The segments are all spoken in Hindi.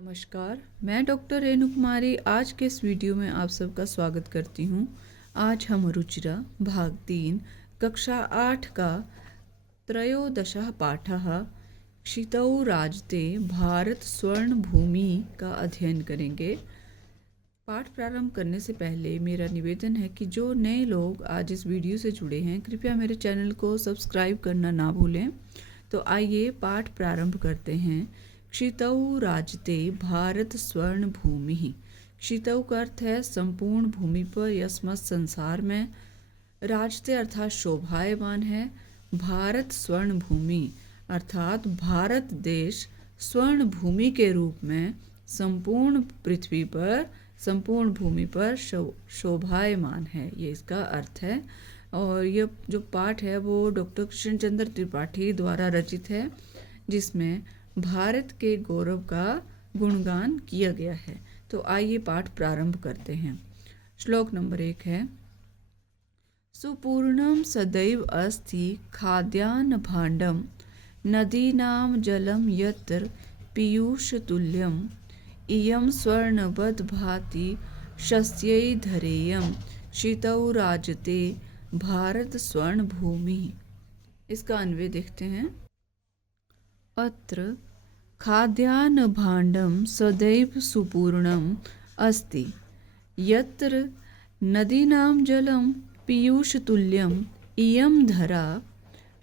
नमस्कार, मैं डॉक्टर रेणु कुमारी आज के इस वीडियो में आप सबका स्वागत करती हूँ। आज हम रुचिरा भाग 3 कक्षा 8 का त्रयोदशः पाठः क्षितौ राजते भारत स्वर्ण भूमि का अध्ययन करेंगे। पाठ प्रारंभ करने से पहले मेरा निवेदन है कि जो नए लोग आज इस वीडियो से जुड़े हैं कृपया मेरे चैनल को सब्सक्राइब करना ना भूलें। तो आइए पाठ प्रारंभ करते हैं। क्षितौ राजते भारत स्वर्ण भूमि। क्षितौ का अर्थ है संपूर्ण भूमि पर यस्मत् संसार में, राजते अर्थात शोभायमान है, भारत स्वर्ण भूमि अर्थात भारत देश स्वर्ण भूमि के रूप में संपूर्ण पृथ्वी पर संपूर्ण भूमि पर शोभायमान है, ये इसका अर्थ है। और यह जो पाठ है वो डॉक्टर कृष्ण चंद्र त्रिपाठी द्वारा रचित है, जिसमें भारत के गौरव का गुणगान किया गया है। तो आइए पाठ प्रारंभ करते हैं। श्लोक नंबर 1 है, सुपूर्णम सदैव अस्ति खाद्यान्न भाण्डम नदीनां जलम यत्र पीयूषतुल्यम इयं स्वर्णवद् भाति शस्यै धरेयं क्षितौ राजते भारत स्वर्ण भूमि। इसका अन्वय देखते हैं। अत्र खाद्यान्न भाण्डं सदैव सुपूर्णम् अस्ति यत्र नदीनां जलं पीयूषतुल्यम् इयं धरा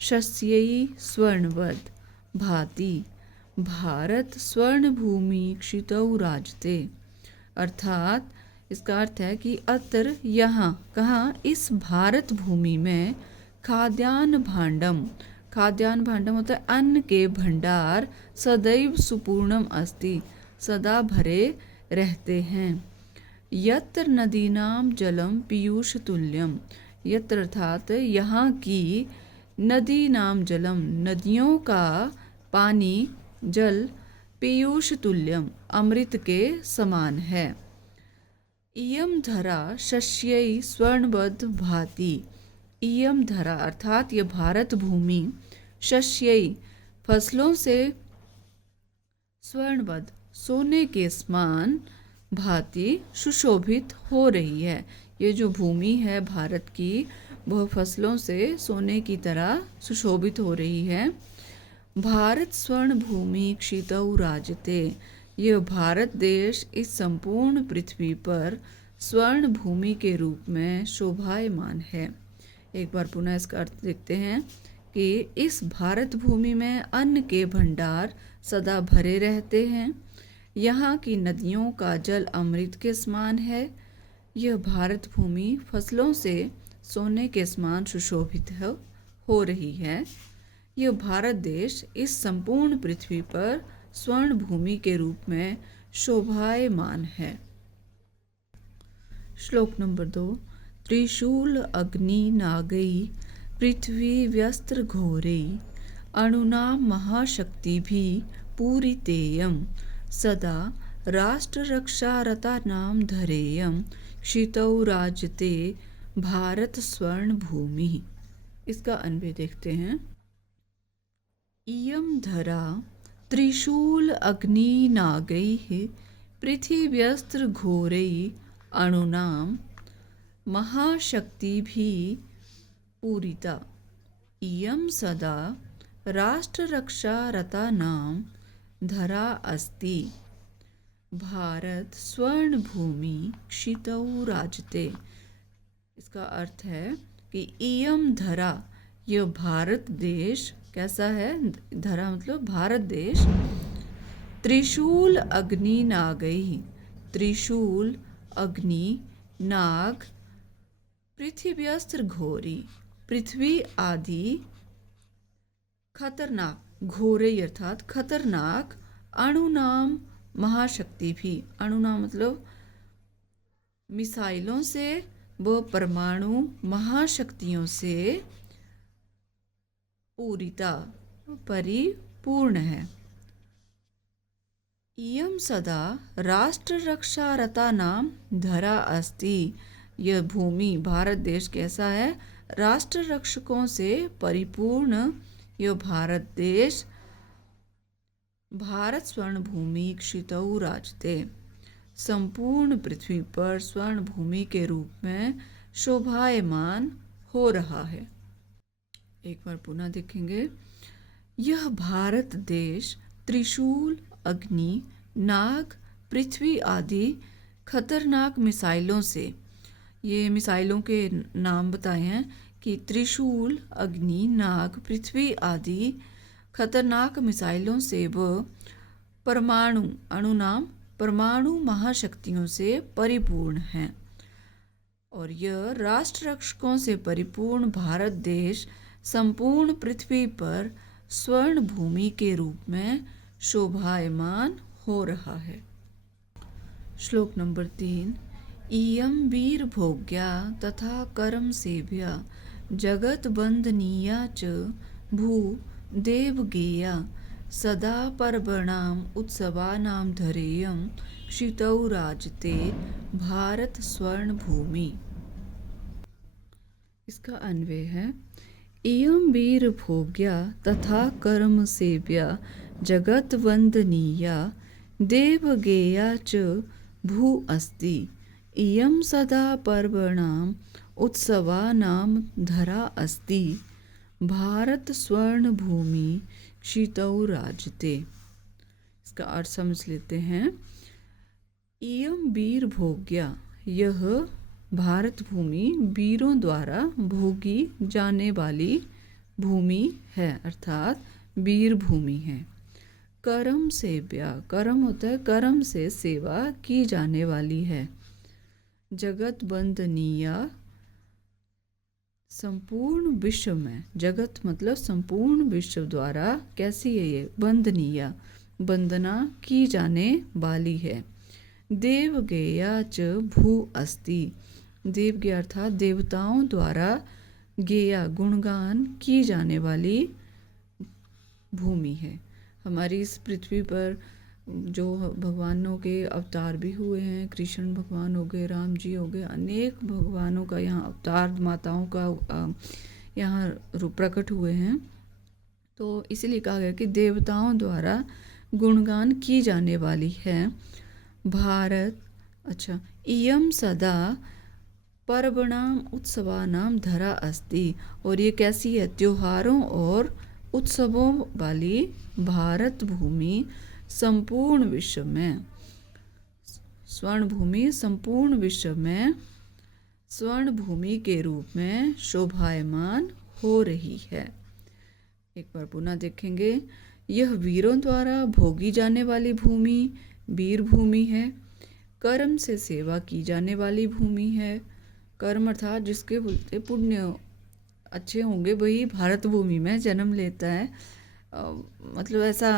शस्यै स्वर्णवद् भाति भारत स्वर्ण भूमि क्षितौ राजते। अर्थात इसका अर्थ है कि अत्र यहाँ कहाँ इस भारत भूमि में खाद्यान्न भाण्डम, खाद्यान्न भाण्डम होता है अन्न के भंडार, सदैव सुपूर्णम अस्ति सदा भरे रहते हैं, यत्र नदीनाम जलम पीयूष तुल्यम, यत्र अर्थात यहाँ की नदी नाम जलम नदियों का पानी जल पीयूष तुल्यम अमृत के समान है, इयम धरा शस्यै स्वर्णवद् भाति, इयम धरा अर्थात यह भारत भूमि शस्यै फसलों से स्वर्णवद् सोने के समान भांति सुशोभित हो रही है। ये जो भूमि है भारत की वह फसलों से सोने की तरह सुशोभित हो रही है। भारत स्वर्ण भूमि क्षितौ राजते, यह भारत देश इस संपूर्ण पृथ्वी पर स्वर्ण भूमि के रूप में शोभायमान है। एक बार पुनः इसका अर्थ देखते हैं कि इस भारत भूमि में अन्न के भंडार सदा भरे रहते हैं, यहाँ की नदियों का जल अमृत के समान है, यह भारत भूमि फसलों से सोने के समान सुशोभित हो रही है, यह भारत देश इस संपूर्ण पृथ्वी पर स्वर्ण भूमि के रूप में शोभायमान है। श्लोक नंबर 2, त्रिशूल अग्नि नागै पृथ्वी व्यस्त्र घोरै अणुना महाशक्तिभि पूरितेयं सदा राष्ट्र रक्षा रतानां धरेयं क्षितौ राजते भारत स्वर्ण भूमि। इसका अन्वय देखते हैं। इयं धरा त्रिशूल अग्नि नागैः पृथिव्यस्त्र घोरै अणुनां महाशक्तिभिः पूरिता इयं सदा राष्ट्ररक्षा रतानां धरा अस्ति भारत स्वर्ण भूमि क्षितौ राजते। इसका अर्थ है कि इयम धरा, यह भारत देश कैसा है, धरा मतलब भारत देश, त्रिशूल अग्नि नागैः, त्रिशूल अग्नि नाग पृथिव्यस्त्र घोरी, पृथ्वी आदि खतरनाक, घोरे अर्थात खतरनाक, अणुनाम महाशक्ति भी, अणुनाम मतलब मिसाइलों से व परमाणु महाशक्तियों से पूरिता परिपूर्ण है। इयं सदा राष्ट्र रक्षा रतानां धरा अस्ति, यह भूमि भारत देश कैसा है, राष्ट्र रक्षकों से परिपूर्ण यह भारत देश भारत स्वर्ण भूमि क्षितौ राजते, संपूर्ण पृथ्वी पर स्वर्ण भूमि के रूप में शोभायमान हो रहा है। एक बार पुनः देखेंगे। यह भारत देश त्रिशूल, अग्नि, नाग, पृथ्वी आदि खतरनाक मिसाइलों से, ये मिसाइलों के नाम बताए हैं कि त्रिशूल, अग्नि, नाग, पृथ्वी आदि खतरनाक मिसाइलों से व परमाणु अणुनाम परमाणु महाशक्तियों से परिपूर्ण हैं। और यह राष्ट्र रक्षकों से परिपूर्ण भारत देश संपूर्ण पृथ्वी पर स्वर्ण भूमि के रूप में शोभायमान हो रहा है। श्लोक नंबर 3। इयं वीर भोग्या तथा करम सेव्या जगत वंदनीया च भू देवगेया सदा पर्वणाम उत्सवानाम धरेयं क्षितौ राजते भारत स्वर्ण भूमि। इसका अन्वय है। इयं वीर भोग्या तथा कर्म सेव्या जगत वंदनीया देवगेया च भू अस्ति इयं सदा पर्वणाम उत्सवानाम धरा अस्ति भारत स्वर्ण भूमि क्षितौ राजते। इसका अर्थ समझ लेते हैं। इयं वीर भोग्या, यह भारत भूमि वीरों द्वारा भोगी जाने वाली भूमि है, अर्थात वीर भूमि है। कर्म सेव्या, कर्म होता है कर्म से सेवा की जाने वाली है। जगत वंदनीया, संपूर्ण विश्व में, जगत मतलब संपूर्ण विश्व द्वारा कैसी है ये, वंदनीया, वंदना की जाने वाली है। देवगेया च भू अस्ति, देवगे अर्थात देवताओं द्वारा गेया गुणगान की जाने वाली भूमि है। हमारी इस पृथ्वी पर जो भगवानों के अवतार भी हुए हैं, कृष्ण भगवान हो गए, राम जी हो गए, अनेक भगवानों का यहाँ अवतार, माताओं का यहाँ रूप प्रकट हुए हैं। तो इसीलिए कहा गया कि देवताओं द्वारा गुणगान की जाने वाली है भारत। अच्छा, इयम सदा पर्वणाम उत्सवानाम धरा अस्ति, और ये कैसी है, त्योहारों और उत्सवों वाली भारत भूमि संपूर्ण विश्व में, स्वर्ण भूमि संपूर्ण विश्व में स्वर्ण भूमि के रूप में शोभायमान हो रही है। एक बार पुनः देखेंगे। यह वीरों द्वारा भोगी जाने वाली भूमि वीर भूमि है। कर्म से सेवा की जाने वाली भूमि है। कर्म अर्थात जिसके बोलते पुण्य अच्छे होंगे वही भारत भूमि में जन्म लेता है। मतलब ऐसा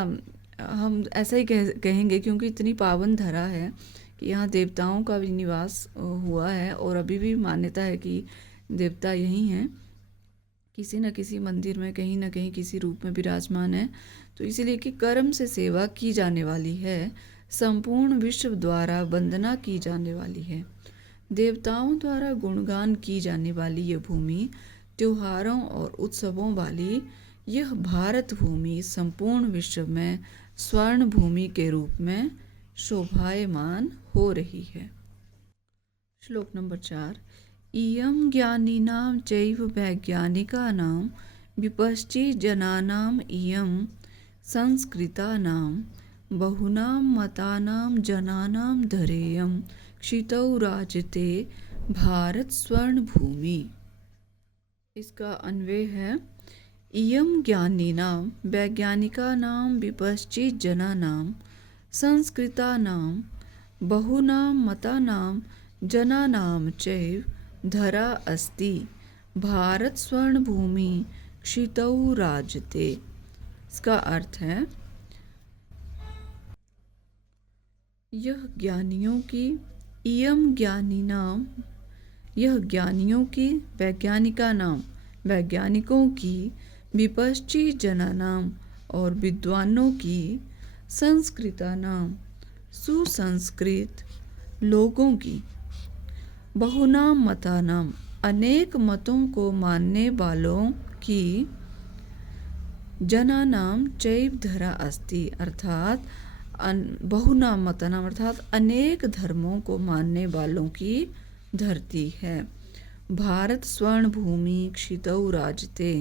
हम ऐसा ही कहेंगे क्योंकि इतनी पावन धरा है कि यहाँ देवताओं का भी निवास हुआ है और अभी भी मान्यता है कि देवता यही हैं, किसी न किसी मंदिर में कहीं ना कहीं किसी रूप में विराजमान है। तो इसीलिए कि कर्म से सेवा की जाने वाली है, संपूर्ण विश्व द्वारा वंदना की जाने वाली है, देवताओं द्वारा गुणगान की जाने वाली यह भूमि, त्योहारों और उत्सवों वाली यह भारत भूमि संपूर्ण विश्व में स्वर्ण भूमि के रूप में शोभायमान हो रही है। श्लोक नंबर 4। इयं ज्ञानिनां चैव वैज्ञानिकानां विपश्चित् जनानां इयं संस्कृतानां बहुनां मतानां जनानां धरेयं क्षितौ राजते भारत स्वर्ण भूमि। इसका अन्वय है। इयं ज्ञानिनां वैज्ञानिकानां विपश्चित् जनानां संस्कृतानां बहुनां मतानां जनानां चैव धरा अस्ति भारत स्वर्ण भूमि क्षितौ राजते। इसका अर्थ है यह ज्ञानियों की, इयं ज्ञानिनां, यह ज्ञानियों की, वैज्ञानिका नाम वैज्ञानिकों की, विपश्चित् जनानां और विद्वानों की, संस्कृता नाम सुसंस्कृत लोगों की, बहुनाम मतानाम अनेक मतों को मानने वालों की, जनानां चैव धरा अस्ति, अर्थात बहुनाम मतनाम अर्थात अनेक धर्मों को मानने वालों की धरती है। भारत स्वर्ण भूमि क्षितौ राजते,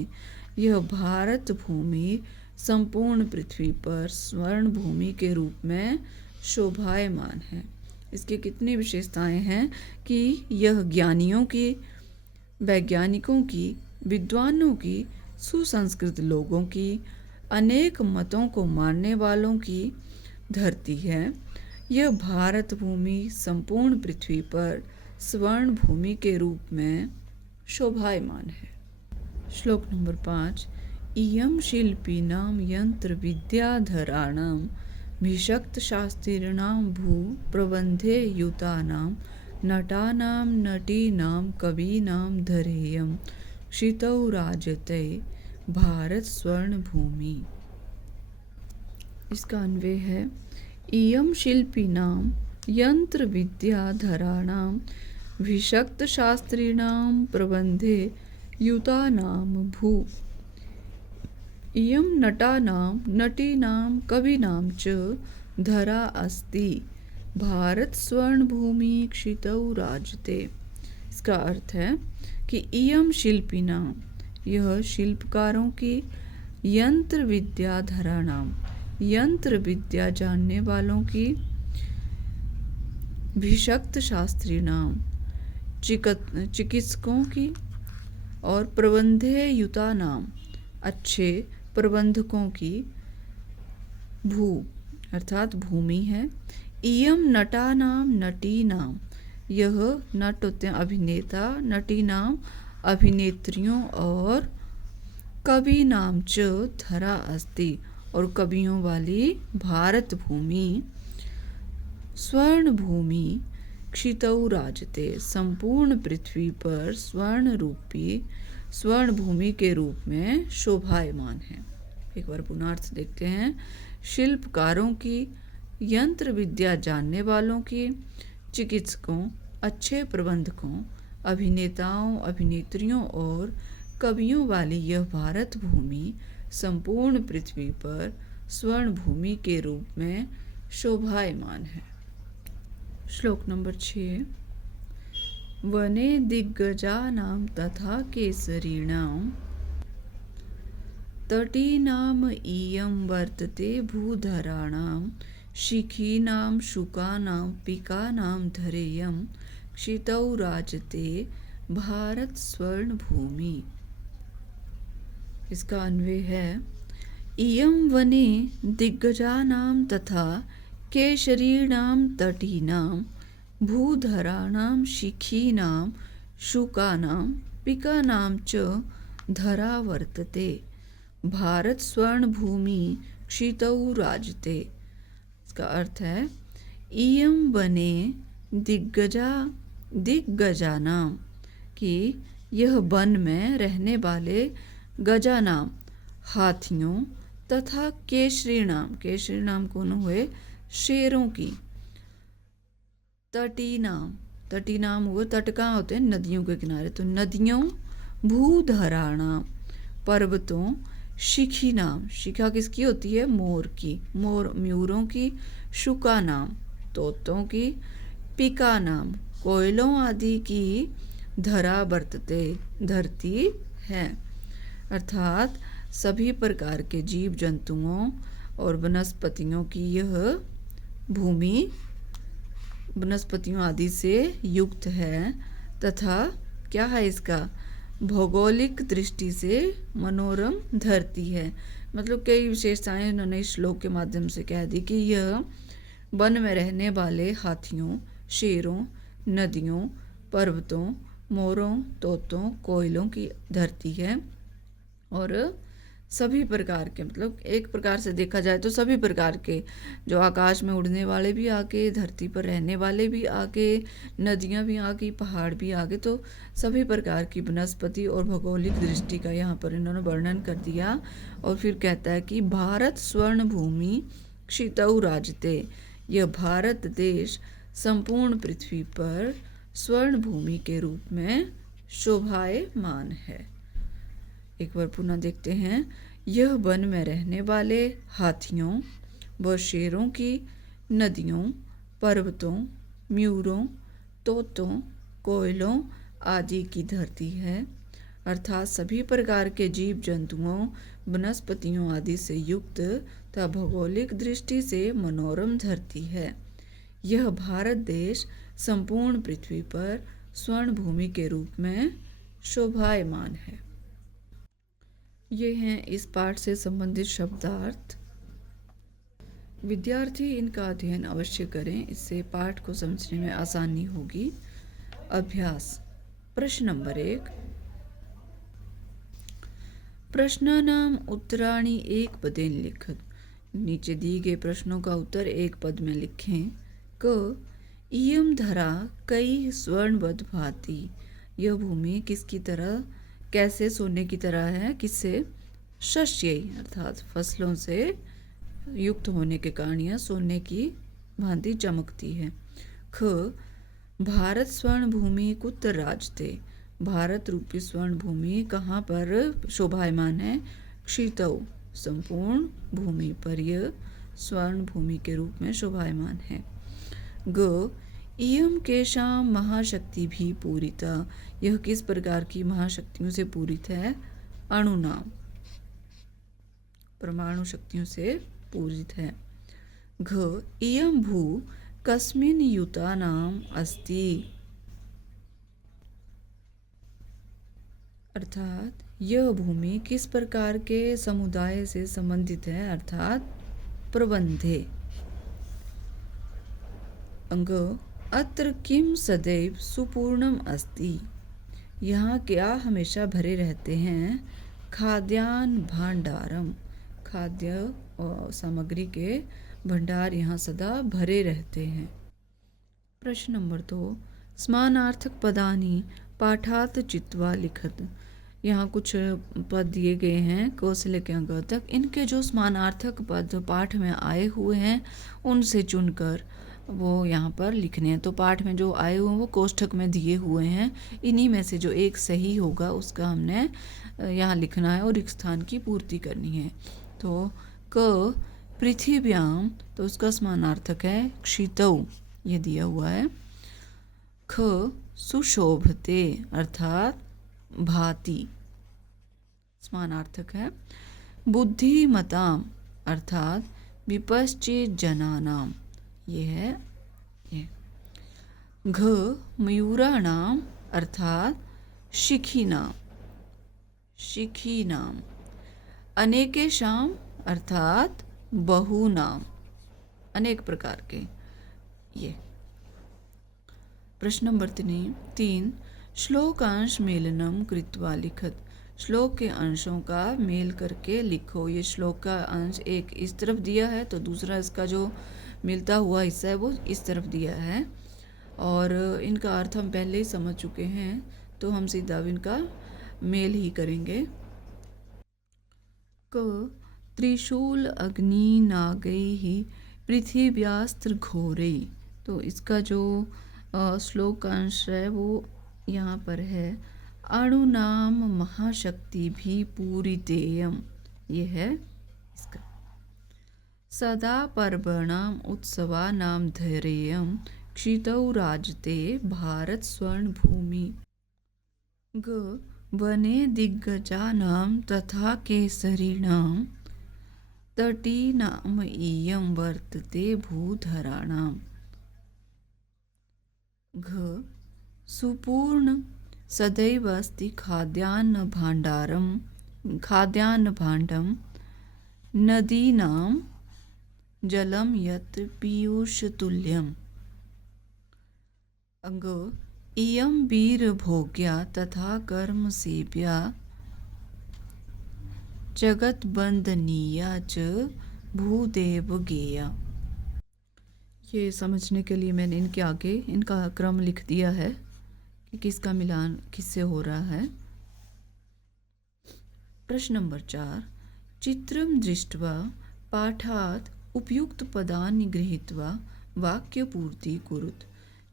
यह भारत भूमि संपूर्ण पृथ्वी पर स्वर्ण भूमि के रूप में शोभायमान है। इसकी कितनी विशेषताएं हैं कि यह ज्ञानियों की, वैज्ञानिकों की, विद्वानों की, सुसंस्कृत लोगों की, अनेक मतों को मानने वालों की धरती है। यह भारत भूमि संपूर्ण पृथ्वी पर स्वर्ण भूमि के रूप में शोभायमान है। श्लोक नंबर 5। इयं शिल्पिनां यंत्र विद्याधराणां भिषक्त शास्त्रिणां भू प्रबंधे युतानां नटानां नटीनां कवीनां धरेयं क्षितौ राजते भारत स्वर्ण भूमि। इसका अन्वय है इयं शिल्पिनां यंत्र विद्याधराणां भिषक्त शास्त्रिणां प्रबंधे युतानां भू इयं नटानां नटीनां कवीनां च धरा अस्ति भारत स्वर्ण भूमि क्षितौ राजते। इसका अर्थ है कि इयं शिल्पिनां, यह शिल्पकारों की, यंत्र विद्याधराणां, यंत्र विद्या जानने वालों की, भिषक्त शास्त्रिणां, चिकित्सकों की, और प्रबंधे युतानां, अच्छे प्रबंधकों की भू अर्थात भूमि है। इयं नटानां नटीनां, यह नट होते हैं अभिनेता, नटीनां अभिनेत्रियों, और कवीनां च धरा अस्ति, और कवियों वाली भारत भूमि स्वर्ण भूमि क्षितौ राजते, संपूर्ण पृथ्वी पर स्वर्ण रूपी स्वर्ण भूमि के रूप में शोभायमान है। एक बार पुनर्थ देखते हैं। शिल्पकारों की, यंत्र विद्या जानने वालों की, चिकित्सकों, अच्छे प्रबंधकों, अभिनेताओं, अभिनेत्रियों और कवियों वाली यह भारत भूमि संपूर्ण पृथ्वी पर स्वर्ण भूमि के रूप में शोभायमान है। श्लोक नंबर 6। वने दिग्गजानां तथा केसरीणां तटीनां इयं वर्तते भूधराणां शिखीनां शुकानां पिकानां धरेयं क्षितौ राजते भारत स्वर्ण भूमि। इसका अन्वय है इयं वने दिग्गजानां तथा केसरीणां तटीनां भूधराणां शिखीनां शुकानां पिकानां च धरा वर्तते भारत स्वर्ण भूमि क्षितौ राजते। इसका अर्थ है इयं वने दिग्गजानां, कि यह वन में रहने वाले गजानां हाथियों तथा केसरीणां, केसरीणां कौन हुए शेरों की, तटीनाम हुए तट कहाँ होते हैं नदियों के किनारे, तो नदियों, भूधराणां पर्वतों, शिखीनाम, शिखा किसकी होती है मोर की, मयूरों की, शुकानाम तोतों की, पिकानाम कोयलों आदि की धरा वर्तते धरती है, अर्थात सभी प्रकार के जीव जंतुओं और वनस्पतियों की यह भूमि वनस्पतियों आदि से युक्त है, तथा क्या है इसका भौगोलिक दृष्टि से मनोरम धरती है। मतलब कई विशेषताएं उन्होंने इस श्लोक के माध्यम से कह दी कि यह वन में रहने वाले हाथियों, शेरों, नदियों, पर्वतों, मोरों, तोतों, कोयलों की धरती है, और सभी प्रकार के, मतलब एक प्रकार से देखा जाए तो सभी प्रकार के, जो आकाश में उड़ने वाले भी आके, धरती पर रहने वाले भी आके, नदियाँ भी आके, पहाड़ भी आके, तो सभी प्रकार की वनस्पति और भौगोलिक दृष्टि का यहाँ पर इन्होंने वर्णन कर दिया। और फिर कहता है कि भारत स्वर्ण भूमि क्षितौ राजते, यह भारत देश संपूर्ण पृथ्वी पर स्वर्ण भूमि के रूप में शोभायमान है। एक बार पुनः देखते हैं। यह वन में रहने वाले हाथियों व शेरों की, नदियों, पर्वतों, मयूरों, तोतों, कोयलों आदि की धरती है, अर्थात सभी प्रकार के जीव जंतुओं, वनस्पतियों आदि से युक्त तथा भौगोलिक दृष्टि से मनोरम धरती है। यह भारत देश संपूर्ण पृथ्वी पर स्वर्ण भूमि के रूप में शोभायमान है। ये हैं इस पाठ से संबंधित शब्दार्थ। विद्यार्थी इनका अध्ययन अवश्य करें, इससे पाठ को समझने में आसानी होगी। अभ्यास प्रश्न नंबर 1, प्रश्नानाम उत्तराणि एक पदेन लिखत। नीचे दिए गए प्रश्नों का उत्तर एक पद में लिखें। क इयम धरा कई स्वर्णवत भाति। यह भूमि किसकी तरह, कैसे सोने की तरह है, किससे, शस्य अर्थात फसलों से युक्त होने के कारण यह सोने की भांति चमकती है। ख भारत स्वर्ण भूमि कुत्र राजते। भारत रूपी स्वर्ण भूमि कहाँ पर शोभायमान है, क्षितौ संपूर्ण भूमि पर यह स्वर्ण भूमि के रूप में शोभायमान है। ग इयम केशाम महाशक्ति भी पूरिता। यह किस प्रकार की महाशक्तियों से पूरित है, अणुनाम परमाणु शक्तियों से पूरित है। घ इयम भू कस्मिन युता नाम अस्ति। अर्थात यह भूमि किस प्रकार के समुदाय से संबंधित है, अर्थात प्रबंधे। अंग अत्र किम सदैव सुपूर्णम अस्ति। यहाँ क्या हमेशा भरे रहते हैं, खाद्यान्न भांडारम। खाद्य और सामग्री के भंडार यहाँ सदा भरे रहते हैं। प्रश्न नंबर 2, समानार्थक पदानि पाठात चित्वा लिखत। यहाँ कुछ पद दिए गए हैं क से लेकर अंक तक। इनके जो समानार्थक पद पाठ में आए हुए हैं उनसे चुनकर वो यहाँ पर लिखने हैं। तो पाठ में जो आए हुए हैं वो कोष्ठक में दिए हुए हैं, इन्हीं में से जो एक सही होगा उसका हमने यहाँ लिखना है और एक स्थान की पूर्ति करनी है। तो क पृथिव्याम, तो उसका समानार्थक है क्षितौ, ये दिया हुआ है। ख सुशोभते अर्थात भांति, समानार्थक है। बुद्धिमताम अर्थात विपश्चित जनानाम, ये है ये। घ मयूराणाम अर्थात शिखीनाम, शिखीनाम। अनेकेशाम अर्थात बहुनाम, अनेक प्रकार के ये। प्रश्न नंबर 3, श्लोकांश मेलनम कृत्वा लिखत। श्लोक के अंशों का मेल करके लिखो। ये श्लोक का अंश एक इस तरफ दिया है तो दूसरा इसका जो मिलता हुआ हिस्सा है वो इस तरफ दिया है, और इनका अर्थ हम पहले ही समझ चुके हैं तो हम सीधा इनका मेल ही करेंगे। क त्रिशूल अग्नि नागैहि पृथिव्यास्त्र घोरे। तो इसका जो श्लोक का अंश है वो यहाँ पर है। अणुनाम महाशक्ति भी पूरितेयम, ये है इसका। सदा पर्वणाम उत्सवानाम धैर्यम क्षितौ राजते भारत स्वर्ण भूमि। ग वने दिग्गजानाम तथा केसरीणाम तटीनाम इयं वर्तते भूधराणाम। घ सुपूर्ण सदैव अस्ति खाद्यान्न भाण्डं नदीनां जलं यत् पीयूषतुल्यम्। अंग इयं वीरभोग्या तथा कर्मसेव्या जगद्वंदनीया च भूदेवगेया। ये समझने के लिए मैंने इनके आगे इनका क्रम लिख दिया है कि किसका मिलान किससे हो रहा है। प्रश्न नंबर 4, चित्रं दृष्ट्वा पाठात् उपयुक्त पदानि गृहीत्वा वाक्य पूर्ति कुरुत।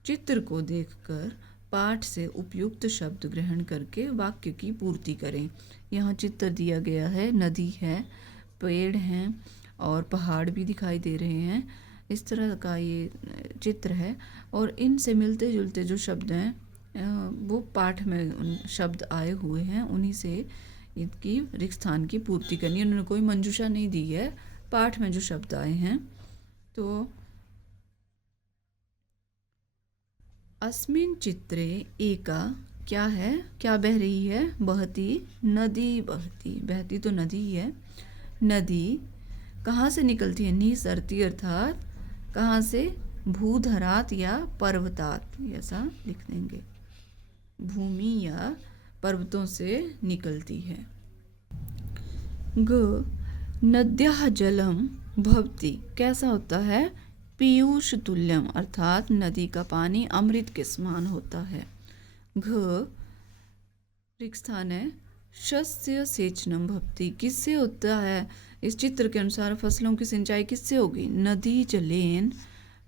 चित्र को देखकर पाठ से उपयुक्त शब्द ग्रहण करके वाक्य की पूर्ति करें। यहाँ चित्र दिया गया है, नदी है, पेड़ हैं और पहाड़ भी दिखाई दे रहे हैं। इस तरह का ये चित्र है और इनसे मिलते जुलते जो शब्द हैं वो पाठ में शब्द आए हुए हैं, उन्हीं से इनकी रिक्त स्थान की पूर्ति करनी है। उन्होंने कोई मंजूषा नहीं दी है, पाठ में जो शब्द आए हैं। तो अस्मिन् चित्रे एका क्या है, क्या बह रही है, बहती नदी, बहती तो नदी ही है। नदी कहाँ से निकलती है, निसरती अर्थात कहाँ से, भूधरात या पर्वतात, ऐसा लिख देंगे, भूमि या पर्वतों से निकलती है। ग नद्याः जलम भवति कैसा होता है, पीयूष तुल्यम अर्थात नदी का पानी अमृत के समान होता है। घ रिक्त स्थान है, शस्य सेचनम भवति किससे होता है, इस चित्र के अनुसार फसलों की सिंचाई किससे होगी, नदी जलेन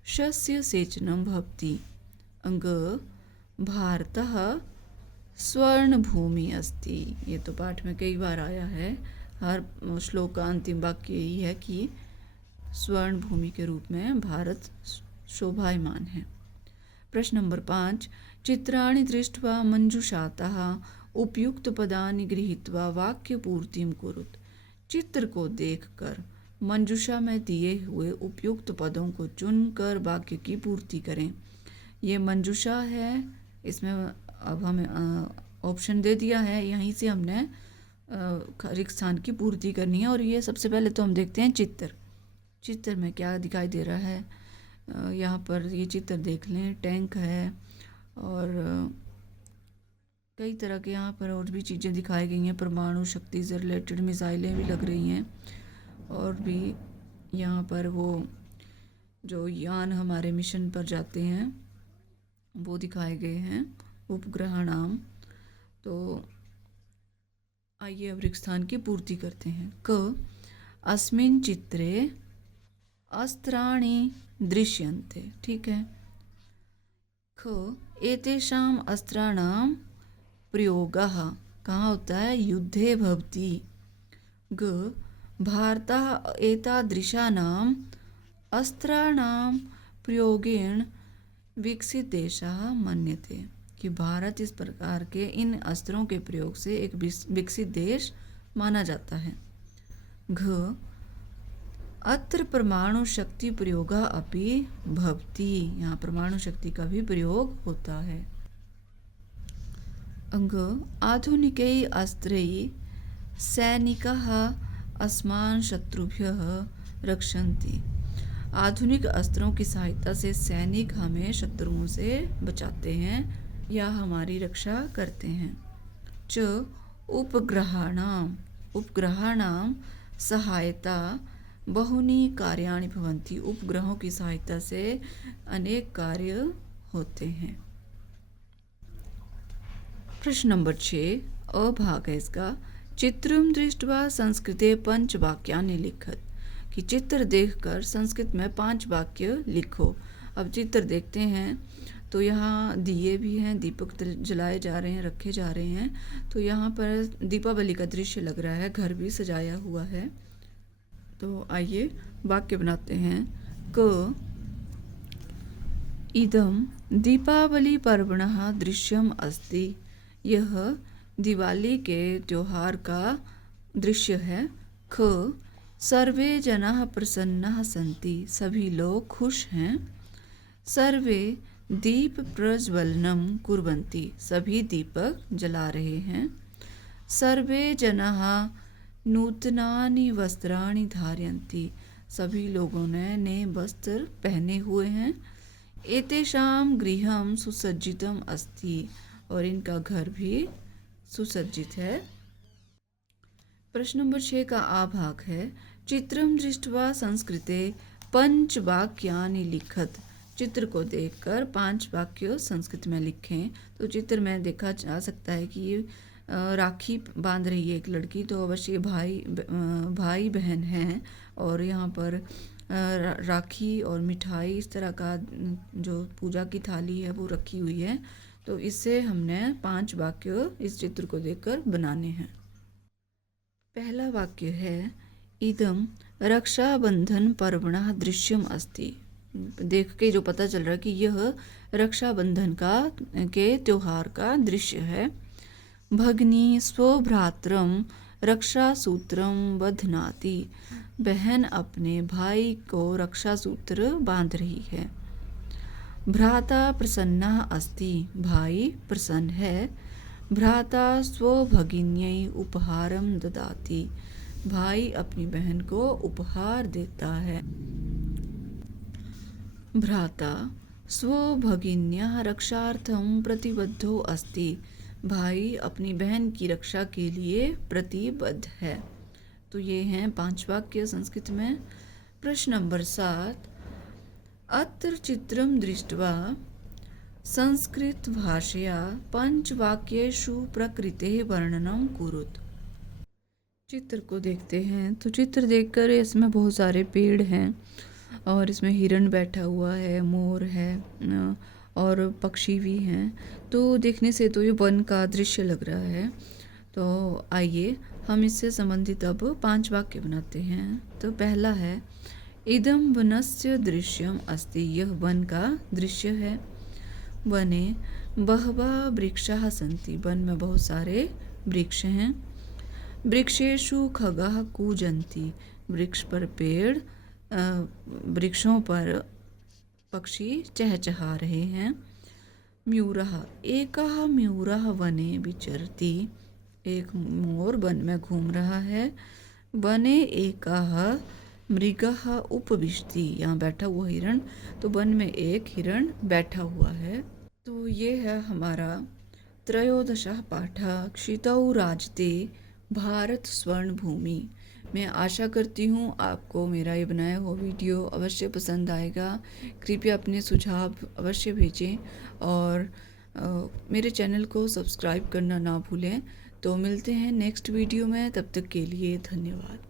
शस्य सेचनम भवति। अंग भारतः स्वर्ण भूमि अस्ति, ये तो पाठ में कई बार आया है, हर श्लोक का अंतिम वाक्य यही है कि स्वर्ण भूमि के रूप में भारत शोभायमान है। प्रश्न नंबर 5, चित्राणि दृष्ट्वा मंजुषातः उपयुक्त पदानि गृहीत्वा वाक्य पूर्तिम कुरुत। चित्र को देखकर मंजुषा में दिए हुए उपयुक्त पदों को चुनकर वाक्य की पूर्ति करें। ये मंजुषा है, इसमें अब हमें ऑप्शन दे दिया है, यहीं से हमने रिक्त स्थान की पूर्ति करनी है। और ये सबसे पहले तो हम देखते हैं चित्र में क्या दिखाई दे रहा है। यहाँ पर ये चित्र देख लें, टैंक है और कई तरह के यहाँ पर और भी चीज़ें दिखाई गई हैं, परमाणु शक्ति से रिलेटेड मिसाइलें भी लग रही हैं और भी यहाँ पर वो जो यान हमारे मिशन पर जाते हैं वो दिखाए गए हैं, उपग्रह नाम। तो आइए अब रिक्त स्थान की पूर्ति करते हैं। क अस्मिन् चित्रे अस्त्राणि दृश्यन्ते, ठीक है। ख एतेषाम् अस्त्राणां प्रयोगः कहाँ होता है, युद्धे भवति। ग भारतः एतादृशानाम् अस्त्राणां प्रयोगेण विकसित देशः मन्यते, कि भारत इस प्रकार के इन अस्त्रों के प्रयोग से एक विकसित देश माना जाता है। घ अत्र परमाणु शक्ति प्रयोगा अपि भवति, यहाँ परमाणु शक्ति का भी प्रयोग होता है। अंग आधुनिकै अस्त्रै सैनिकाः अस्मान् शत्रुभ्यः रक्षन्ति। आधुनिक अस्त्रों की सहायता से सैनिक हमें शत्रुओं से बचाते हैं या हमारी रक्षा करते हैं। च उपग्रहाणां सहायता बहुनी कार्याणि भवन्ति। उपग्रहों की सहायता से अनेक कार्य होते हैं। प्रश्न नंबर 6 अ भाग है इसका। चित्रम दृष्ट्वा संस्कृते 5 वाक्यानि लिखत, कि चित्र देखकर संस्कृत में 5 वाक्य लिखो। अब चित्र देखते हैं तो यहाँ दिए भी हैं, दीपक जलाए जा रहे हैं, रखे जा रहे हैं। तो यहाँ पर दीपावली का दृश्य लग रहा है, घर भी सजाया हुआ है। तो आइए वाक्य बनाते हैं। क इदम दीपावली पर्वणः दृश्यम अस्ति, यह दिवाली के त्योहार का दृश्य है। ख सर्वे जनाः प्रसन्नाः सन्ति, सभी लोग खुश हैं। सर्वे दीप प्रज्वलनम कुर्वन्ति, सभी दीपक जला रहे हैं। सर्वे जनाः नूतनानि वस्त्राणि धारयन्ति, सभी लोगों ने नए वस्त्र पहने हुए हैं। एतेषां गृहं सुसज्जितम अस्ति, और इनका घर भी सुसज्जित है। प्रश्न नंबर 6 का आ भाग है। चित्रम दृष्ट्वा संस्कृते 5 वाक्यानि लिखत, चित्र को देखकर 5 वाक्य संस्कृत में लिखें। तो चित्र में देखा जा सकता है कि ये राखी बांध रही है एक लड़की, तो अवश्य भाई बहन हैं और यहाँ पर राखी और मिठाई इस तरह का जो पूजा की थाली है वो रखी हुई है। तो इससे हमने 5 वाक्य इस चित्र को देखकर बनाने हैं। पहला वाक्य है इदं रक्षाबंधन पर्वणः दृश्यम अस्ति। देख के जो पता चल रहा है कि यह रक्षाबंधन के त्योहार का दृश्य है। भगिनी स्वभ्रातरम रक्षा सूत्रम बध्नाति। बहन अपने भाई को रक्षा सूत्र बांध रही है। भ्राता प्रसन्नः अस्ति। भाई प्रसन्न है। भ्राता स्वभगिन्यै उपहारं ददाति। भाई अपनी बहन को उपहार देता है। भ्राता स्वभगिन्याः रक्षार्थं प्रतिबद्धो अस्ति। भाई अपनी बहन की रक्षा के लिए प्रतिबद्ध है। तो ये हैं 5 वाक्य संस्कृत में। प्रश्न नंबर 7, अत्र चित्रं दृष्ट्वा संस्कृत भाषया पंचवाक्येषु प्रकृतेः वर्णनं कुरुत। चित्र को देखते हैं। तो चित्र देखकर इसमें बहुत सारे पेड़ हैं और इसमें हिरण बैठा हुआ है, मोर है और पक्षी भी हैं। तो देखने से तो ये वन का दृश्य लग रहा है। तो आइए हम इससे संबंधित अब 5 वाक्य बनाते हैं। तो पहला है इदं वनस्य दृश्यम अस्ति। यह वन का दृश्य है। वने बहवः वृक्षाः सन्ति। वन में बहुत सारे वृक्ष हैं। वृक्षेषु खगाः कूजन्ति। वृक्ष पर पेड़ वृक्षों पर पक्षी चहचहा रहे हैं। म्यूरः एकः म्यूरः वने विचरति। एक मोर वन में घूम रहा है। वने एकः मृगः उपविशति। यहाँ बैठा हुआ हिरण। तो वन में एक हिरण बैठा हुआ है। तो ये है हमारा त्रयोदशः पाठः क्षितौ राजते भारत स्वर्ण भूमि। मैं आशा करती हूँ आपको मेरा ये बनाया हुआ वीडियो अवश्य पसंद आएगा। कृपया अपने सुझाव अवश्य भेजें और मेरे चैनल को सब्सक्राइब करना ना भूलें। तो मिलते हैं नेक्स्ट वीडियो में। तब तक के लिए धन्यवाद।